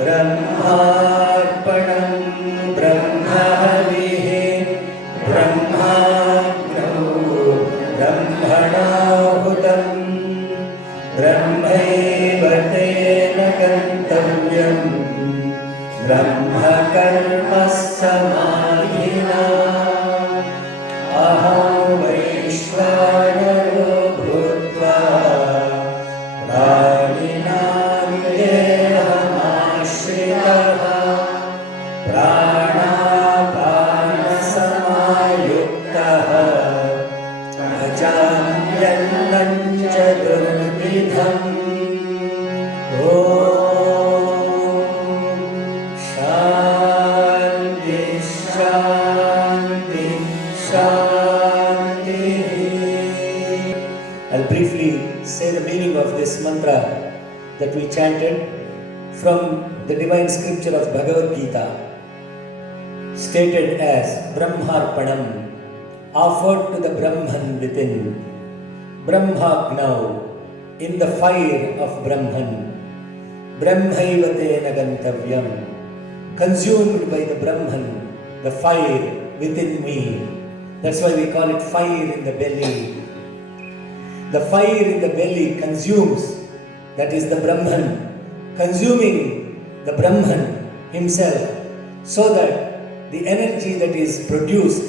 ब्रह्मार्पणं ब्रह्महविः ब्रह्माग्नौ ब्रह्मणाहुतं ब्रह्मैव तेन गन्तव्यं ब्रह्मकर्म समाधिना अहं वैश्वानरो भूत्वा प्राणिनां देहमाश्रितः प्राणापानसमायुक्तः अजाम्यन्नं च दुर्विधम् ॐ शान्ति शान्ति शान्तिः. I'll briefly say the meaning of this mantra that we chanted from the divine scripture of Bhagavad Gita, stated as Brahmarpanam, offered to the Brahman within, Brahmagnau, in the fire of Brahman, Brahmaiva tena gantavyam, consumed by the Brahman, the fire within me. That's why we call it fire in the belly. The fire in the belly consumes, that is the Brahman, consuming the Brahman himself, so that the energy that is produced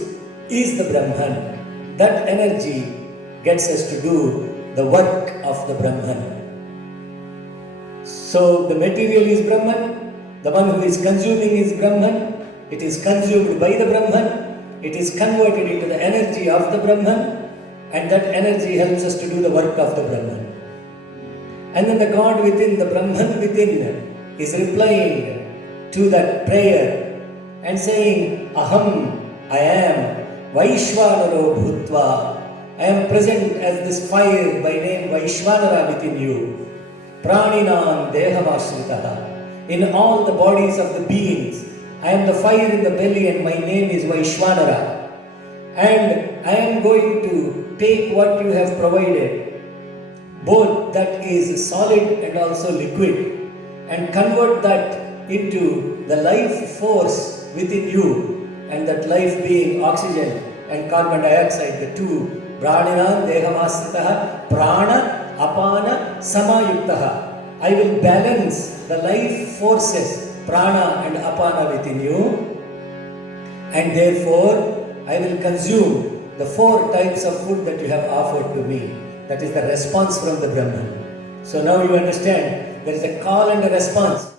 is the Brahman. That energy gets us to do the work of the Brahman. So the material is Brahman, the one who is consuming is Brahman, it is consumed by the Brahman, it is converted into the energy of the Brahman, and that energy helps us to do the work of the Brahman. And then the God within, the Brahman within, is replying to that prayer and saying, Aham, I am, Vaishvanaro Bhutva, I am present as this fire by name Vaishvanara within you, Praninan Dehamashritaha, in all the bodies of the beings, I am the fire in the belly and my name is Vaishvanara, and I am going to take what you have provided, both that is solid and also liquid, and convert that into the life force within you, and that life being oxygen and carbon dioxide, the two, Praninan Dehamasritaha, Prana Apana Samayuktaha. I will balance the life forces, Prana and Apana within you, and therefore I will consume the 4 types of food that you have offered to me. That is the response from the Brahman. So now you understand, there is a call and a response.